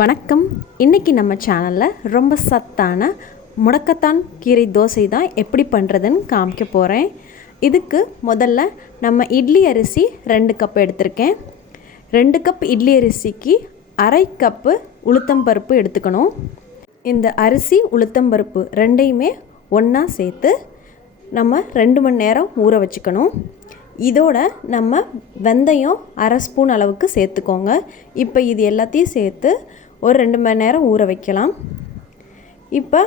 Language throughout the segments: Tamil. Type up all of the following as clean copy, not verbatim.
வணக்கம். இன்றைக்கி நம்ம சேனலில் ரொம்ப சத்தான முடக்கத்தான் கீரை தோசை தான் எப்படி பண்ணுறதுன்னு காமிக்க போகிறேன். இதுக்கு முதல்ல நம்ம இட்லி அரிசி 2 கப் எடுத்திருக்கேன். 2 கப் இட்லி அரிசிக்கு அரை கப்பு உளுத்தம்பருப்பு எடுத்துக்கணும். இந்த அரிசி உளுத்தம்பருப்பு ரெண்டையுமே ஒன்றா சேர்த்து நம்ம 2 மணி நேரம் ஊற வச்சுக்கணும். இதோட நம்ம வெந்தயம் அரை ஸ்பூன் அளவுக்கு சேர்த்துக்கோங்க. இப்போ இது எல்லாத்தையும் சேர்த்து ஒரு 2 மணி நேரம் ஊற வைக்கலாம். இப்போ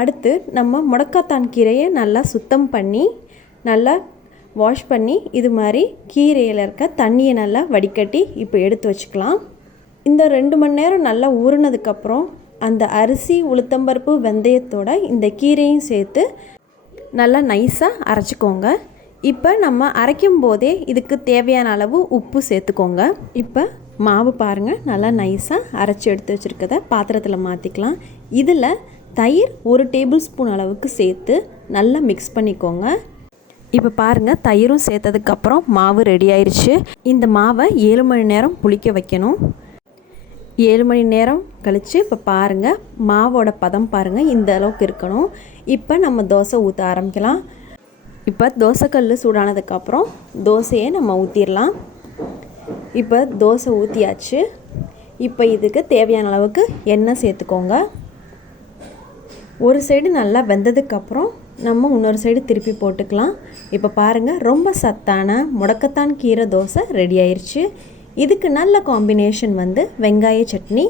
அடுத்து நம்ம முடக்கத்தான் கீரையை நல்லா சுத்தம் பண்ணி நல்லா வாஷ் பண்ணி இது மாதிரி கீரையில் இருக்க தண்ணியை நல்லா வடிகட்டி இப்போ எடுத்து வச்சுக்கலாம். இந்த 2 மணி நேரம் நல்லா ஊறினதுக்கப்புறம் அந்த அரிசி உளுத்தம்பருப்பு வெந்தயத்தோட இந்த கீரையும் சேர்த்து நல்லா நைஸாக அரைச்சிக்கோங்க. இப்போ நம்ம அரைக்கும் போதே இதுக்கு தேவையான அளவு உப்பு சேர்த்துக்கோங்க. இப்போ மாவு பாருங்கள், நல்லா நைஸாக அரைச்சி எடுத்து வச்சுருக்கத பாத்திரத்தில் மாற்றிக்கலாம். இதில் தயிர் 1 டேபிள் ஸ்பூன் அளவுக்கு சேர்த்து நல்லா மிக்ஸ் பண்ணிக்கோங்க. இப்போ பாருங்கள், தயிரும் சேர்த்ததுக்கப்புறம் மாவு ரெடி ஆயிடுச்சு. இந்த மாவை 7 மணி நேரம் புளிக்க வைக்கணும். 7 மணி நேரம் கழித்து இப்போ பாருங்கள், மாவோட பதம் பாருங்கள், இந்த அளவுக்கு இருக்கணும். இப்போ நம்ம தோசை ஊற்ற ஆரம்பிக்கலாம். இப்போ தோசைக்கல் சூடானதுக்கப்புறம் தோசையை நம்ம ஊற்றிடலாம். இப்போ தோசை ஊற்றியாச்சு. இப்போ இதுக்கு தேவையான அளவுக்கு எண்ணெய் சேர்த்துக்கோங்க. ஒரு சைடு நல்லா வெந்ததுக்கப்புறம் நம்ம இன்னொரு சைடு திருப்பி போட்டுக்கலாம். இப்போ பாருங்கள், ரொம்ப சத்தான முடக்கத்தான் கீரை தோசை ரெடி ஆயிடுச்சு. இதுக்கு நல்ல காம்பினேஷன் வெங்காய சட்னி.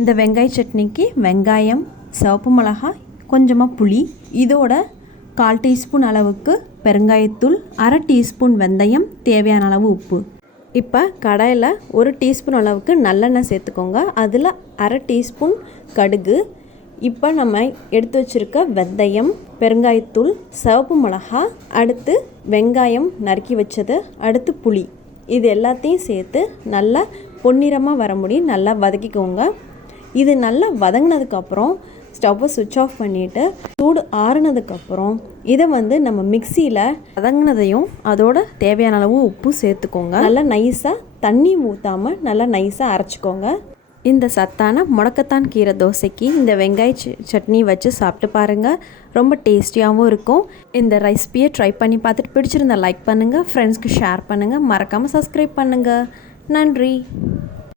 இந்த வெங்காய சட்னிக்கு வெங்காயம், சிவப்பு மிளகாய், கொஞ்சமாக புளி, இதோட 1/4 டீஸ்பூன் அளவுக்கு பெருங்காயத்தூள், அரை டீஸ்பூன் வெந்தயம், தேவையான அளவு உப்பு. இப்போ கடாயில் 1 டீஸ்பூன் அளவுக்கு நல்லெண்ணெய் சேர்த்துக்கோங்க. அதில் அரை டீஸ்பூன் கடுகு, இப்போ நம்ம எடுத்து வச்சுருக்க வெந்தயம், பெருங்காயத்தூள், சிவப்பு மிளகாய், அடுத்து வெங்காயம் நறுக்கி வச்சது, அடுத்து புளி, இது எல்லாத்தையும் சேர்த்து நல்லா பொன்னிறமாக வர முடியும் நல்லா வதக்கிக்கோங்க. இது நல்லா வதங்கினதுக்கப்புறம் ஸ்டவ்வை சுவிட்ச் ஆஃப் பண்ணிவிட்டு சூடு ஆறுனதுக்கப்புறம் இதை நம்ம மிக்சியில் வதங்கினதையும் அதோட தேவையான அளவு உப்பு சேர்த்துக்கோங்க. நல்லா நைஸாக தண்ணி ஊற்றாமல் நல்லா நைஸாக அரைச்சிக்கோங்க. இந்த சத்தான முடக்கத்தான் கீரை தோசைக்கு இந்த வெங்காய சட்னி வச்சு சாப்பிட்டு பாருங்கள், ரொம்ப டேஸ்டியாகவும் இருக்கும். இந்த ரெசிபியை ட்ரை பண்ணி பார்த்துட்டு பிடிச்சிருந்தா லைக் பண்ணுங்கள், ஃப்ரெண்ட்ஸ்க்கு ஷேர் பண்ணுங்கள், மறக்காமல் சப்ஸ்கிரைப் பண்ணுங்கள். நன்றி.